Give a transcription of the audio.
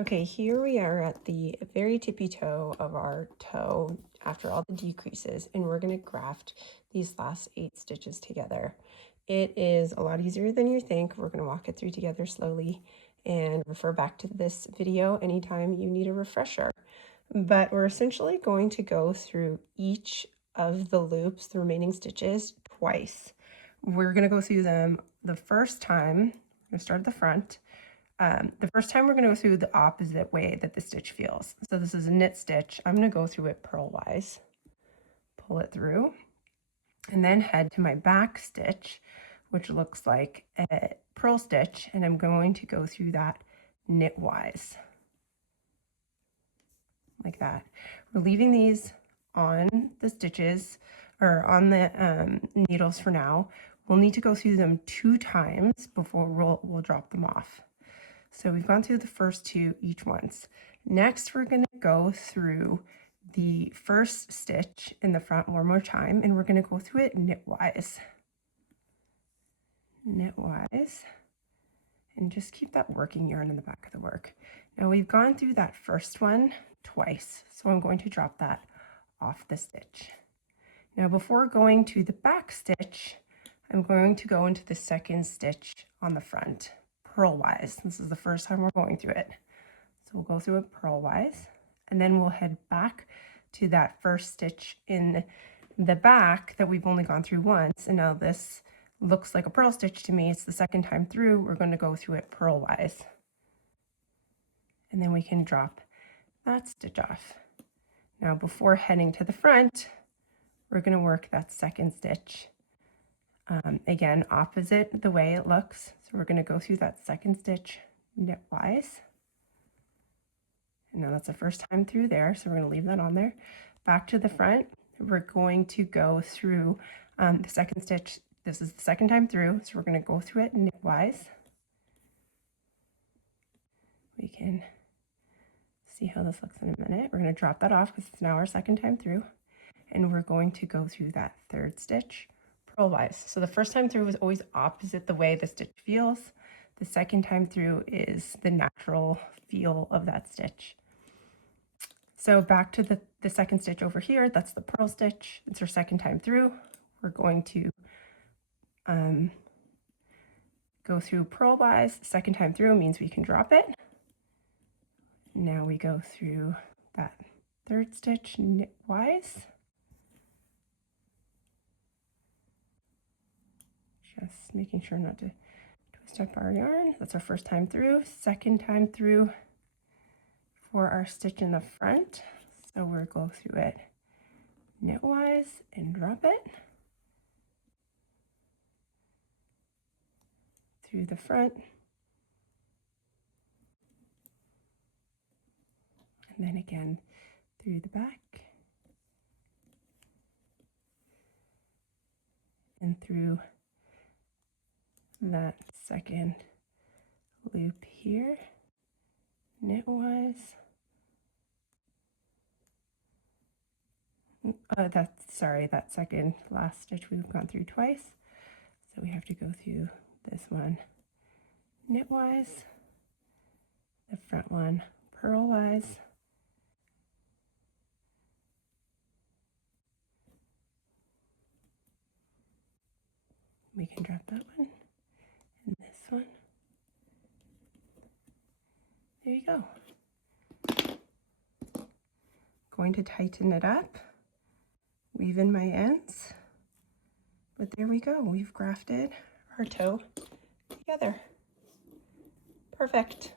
Okay, here we are at the very tippy toe of our toe after all the decreases, and we're going to graft these last 8 stitches together. It is a lot easier than you think. We're going to walk it through together slowly and refer back to this video anytime you need a refresher. But we're essentially going to go through each of the loops, the remaining stitches, twice. We're going to go through them the first time. We're going to start at the front. The first time we're going to go through the opposite way that the stitch feels. So this is a knit stitch. I'm going to go through it purlwise, pull it through, and then head to my back stitch, which looks like a purl stitch, and I'm going to go through that knitwise, like that. We're leaving these on the stitches, or on the needles for now. We'll need to go through them 2 times before we'll drop them off. So we've gone through the first 2 each once. Next, we're going to go through the first stitch in the front one more time, and we're going to go through it knitwise. Knitwise. And just keep that working yarn in the back of the work. Now we've gone through that first one twice, so I'm going to drop that off the stitch. Now before going to the back stitch, I'm going to go into the second stitch on the front. Purlwise. This is the first time we're going through it. So we'll go through it purlwise, and then we'll head back to that first stitch in the back that we've only gone through once. And now this looks like a purl stitch to me. It's the second time through. We're going to go through it purlwise. And then we can drop that stitch off. Now before heading to the front, we're going to work that second stitch. Again, opposite the way it looks. So we're going to go through that second stitch knitwise. And now that's the first time through there, so we're going to leave that on there. Back to the front, we're going to go through the second stitch. This is the second time through, so we're going to go through it knitwise. We can see how this looks in a minute. We're going to drop that off because it's now our second time through. And we're going to go through that third stitch purlwise. So the first time through is always opposite the way the stitch feels. The second time through is the natural feel of that stitch. So back to the second stitch over here, that's the purl stitch. It's our second time through. We're going to go through purlwise. Second time through means we can drop it. Now we go through that third stitch knitwise. Just making sure not to twist up our yarn. That's our first time through. Second time through for our stitch in the front. So we'll go through it knitwise and drop it through the front. And then again through the back. And through that second loop here, knitwise. That second last stitch we've gone through twice. So we have to go through this one knitwise, the front one purlwise. We can drop that one and this one. There you go. Going to tighten it up, weave in my ends, but there we go. We've grafted our toe together. Perfect.